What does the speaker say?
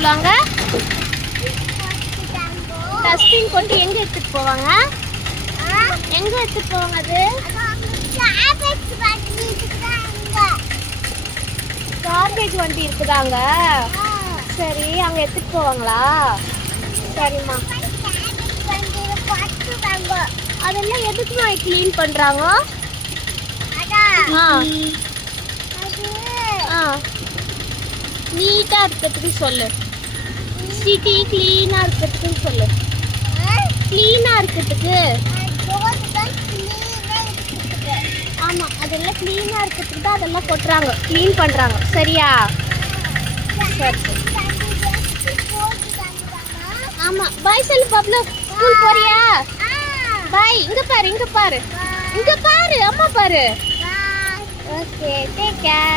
சொல்லுவாங்க? டஸ்ட்பின் கொண்டு எங்க எடுத்துட்டு போவாங்க? எங்க எடுத்துட்டு போவாங்க அது? கார்பேஜ் வண்டி இருக்குதாங்க? சரி, அங்க எடுத்துட்டு போவாங்களா? சரிம்மா. அதெல்லாம் எதுக்குமா க்ளீன் பண்றாங்க? நீட்டா இருக்கிறதுக்கு சொல்லு. சிட்டி கிளீனா இருக்கிறதுக்கு சொல்லு. கிளீனா இருக்கிறதுக்கு. ஆமா, அதெல்லாம் கிளீனா இருக்கிறதுக்கு தான் அதெல்லாம் கொட்டுறாங்க, க்ளீன் பண்றாங்க. சரியா? சரி. ஆமா, பாய் சொல்லு பப்ளு. ஸ்கூல் போறியா? பாய். இங்க பாரு, இங்க பாரு, இங்க பாரு, அம்மா பாரு. Okay, take care.